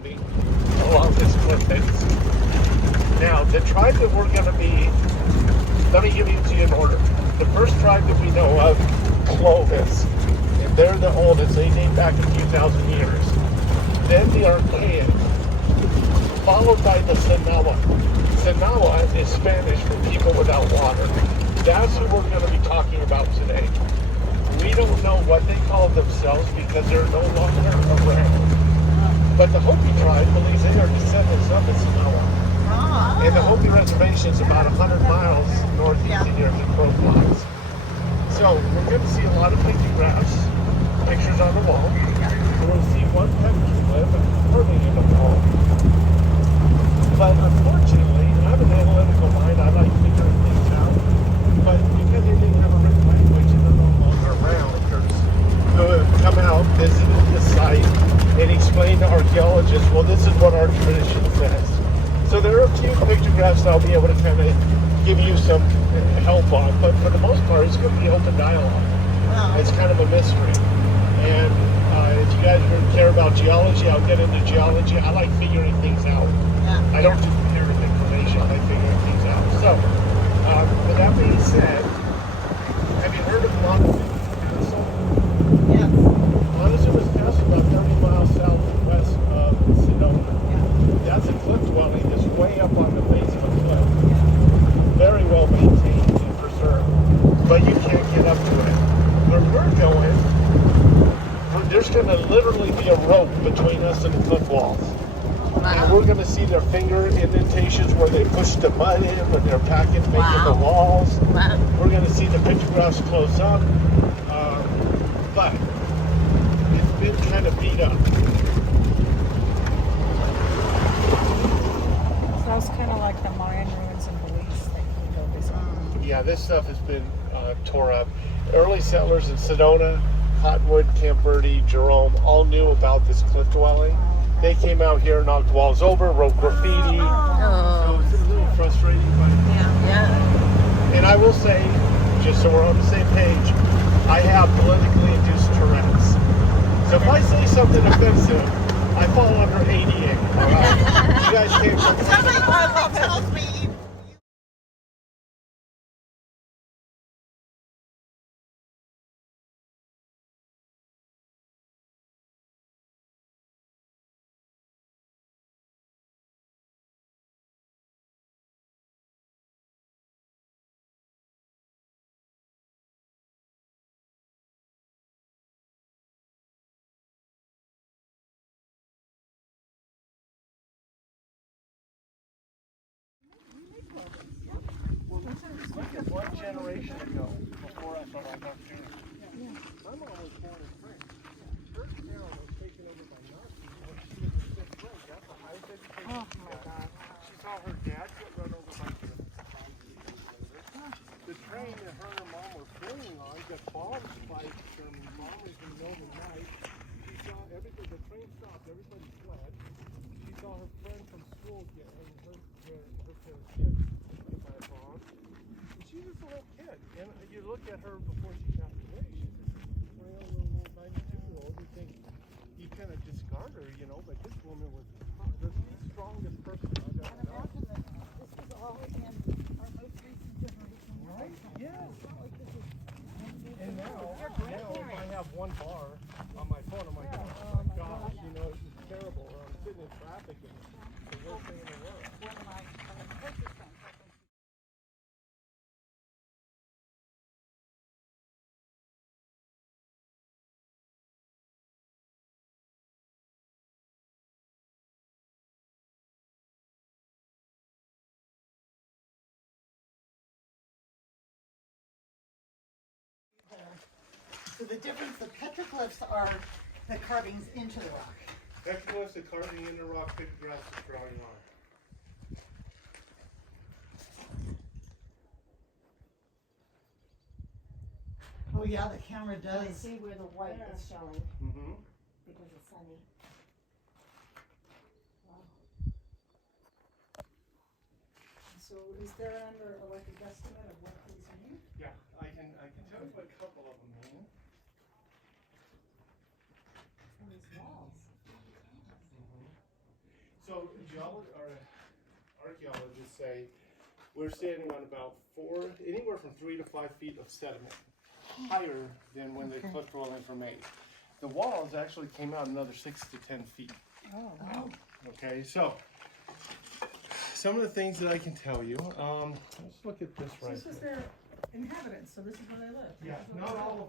living along this cliff face. Now, the tribe that we're going to be, let me give you to you in order. The first tribe that we know of, Clovis, and they're the oldest. They date back a few thousand years. Then the Archean, followed by the Sinagua. Sinagua is Spanish for people without water. That's who we're going to be talking about today. We don't know what they call themselves because they're no longer around. But the Hopi tribe believes they are descendants of the Sinagua. And the Hopi Reservation is about 100 miles northeast of here, the crow flies. So we're going to see a lot of pictographs, pictures on the wall. We're going to see one petroglyph hurling in the wall. But unfortunately, I'm an analytical mind. I like figuring things out. But because they didn't have a written language and they're no longer around, who have come out, visited the site, and explained to archaeologists, well, this is what our tradition says. So there are a few pictographs I'll be able to kind of give you some help on, but for the most part, it's going to be open dialogue. It's kind of a mystery. And if you guys really care about geology, I'll get into geology. I like figuring things out. I don't do comparative information. I like figuring things out. So, with that being said, have you heard of Montezuma Castle? Yes. Montezuma Castle is about 30 miles southwest of Sedona. That's a cliff dwelling that's way up on the base of a cliff. Very well maintained and preserved. But you can't get up to it. Where we're going, there's going to literally be a rope between us and the cliff walls. And we're going to see their finger indentations where they push the mud in when they're making the walls. We're going to see the pictographs close up. But it's been kind of beat up. Sounds kind of like the Mayan ruins in Belize that you go visit. Yeah, this stuff has been tore up. Early settlers in Sedona, Cottonwood, Camp Verde, Jerome, all knew about this cliff dwelling. They came out here, knocked walls over, wrote graffiti. So it's a little frustrating, but And I will say, just so we're on the same page, I have politically induced Tourette's. So if I say something offensive, I fall under ADA. All right? You guys can't come. Somebody tells me. Look at one generation ago, before I thought I got here. My mom was born in France. Her town was taken over by Nazis when she was in 5th grade. That's the highest education she got. She saw her dad get run over by Germans 5 years later. The train that her and her mom were fleeing on got bombed by German bombers in the middle of the night. She saw everything, the train stopped, everybody fled. She saw her friend from school get her parents get hit by a bomb. She was a little kid, and you look at her before she passed away, she's this frail little 92-year-old. You think you kind of discard her, you know, but this woman was the strongest person I've ever known. Imagine that this was all in our most recent generation. Right? Yes. And now I have one bar on my phone. I'm like, oh my gosh, you know, it's terrible. I'm sitting in traffic and it's the worst thing in the world. One of my closest friends. So the difference, the petroglyphs are the carvings into the rock. Petroglyphs are carving in the rock, pictographs are drawing on. Oh yeah, the camera does. You see where the white is showing because it's sunny. Wow. So is there under like a guesstimate of what these mean? Yeah, I can tell you what a couple of them mean. From these walls. So archaeologists say we're standing on about anywhere from 3 to 5 feet of sediment, higher than when the cliff dwellings were made. The walls actually came out another 6 to 10 feet. Oh, wow. Okay, so some of the things that I can tell you. Let's look at this So right this is here. their inhabitants, so this is where they live. Yeah, not all of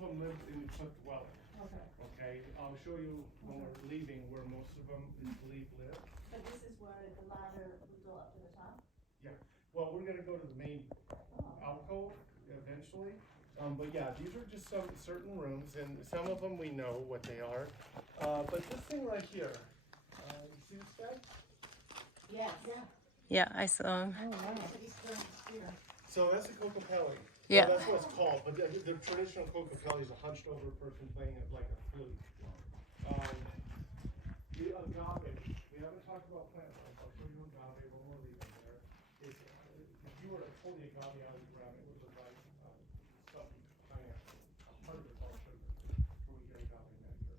them lived in the cliff dwelling. Okay. Okay, I'll show you when we're leaving where most of them live. But this is where the ladder would go up to the top? Yeah, well, we're gonna go to the main alcove eventually. But yeah, these are just some certain rooms, and some of them we know what they are. But this thing right here, you see this guy? Yes. Yeah. Yeah, I saw him. Oh, wow. He's throwing a spear. So that's a kokopelli. Yeah. Well, that's what it's called, but the traditional kokopelli is a hunched over person playing it like a flute. The agave, we haven't talked about plant life. I'll show you agave when we're leaving there. If you were to pull the agave out of the ground, it would look like some pineapple. Part of it's all sugar, where we get agave nectar.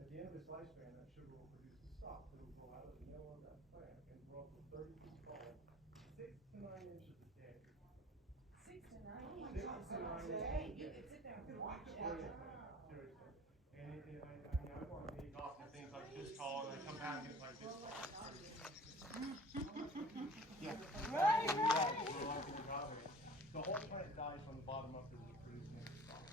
At the end of its lifespan, that sugar will produce a stalk that will grow out of the middle of that plant and grow up to 30 feet tall, 6 to 9 inches a day. 6 to 9. Oh my God. You could sit there and watch it. Seriously. And I want to take off to things like this tall, and I come back and it's like this tall. Yeah. Right. The whole plant dies from the bottom up because it's producing its stalk.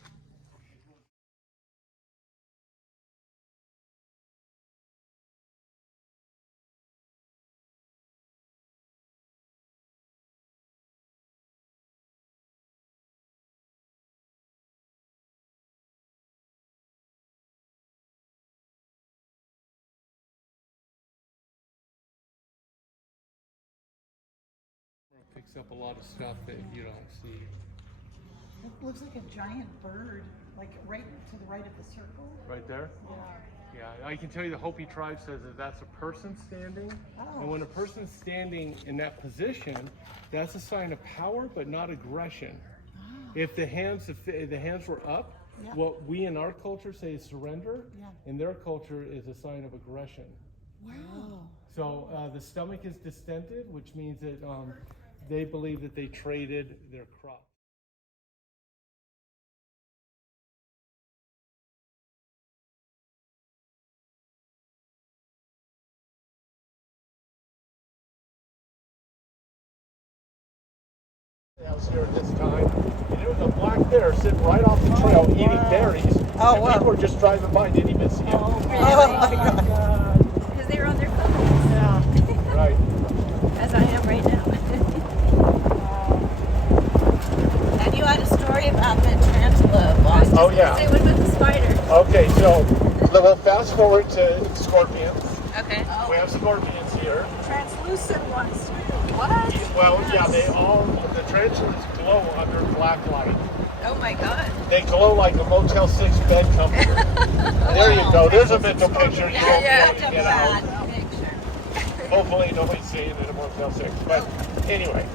Picks up a lot of stuff that you don't see. It looks like a giant bird, like right to the right of the circle. Right there? Yeah. Yeah, I can tell you the Hopi tribe says that that's a person standing. Oh. And when a person's standing in that position, that's a sign of power, but not aggression. If the hands were up, Yeah. what we in our culture say is surrender, Yeah. in their culture is a sign of aggression. Wow. So the stomach is distended, which means that they believe that they traded their crop. House here at this time, and there was a black bear sitting right off the trail eating berries. Oh, and wow. people were just driving by, didn't even see him. Oh my God. Because they were on their phones. Yeah. Right. As I am right now. And you had a story about the tarantula. Well, I was just Oh, yeah. gonna say, what about the spider? Okay, so we'll fast forward to scorpions. Okay. We have scorpions here. Translucent ones too. What? Well, yeah, the tarantulas glow under black light. Oh my God. They glow like a Motel 6 bed comforter. There you go. There's a mental picture. You won't be able to get out. Picture. Hopefully nobody's seeing it in a Motel 6. But anyway.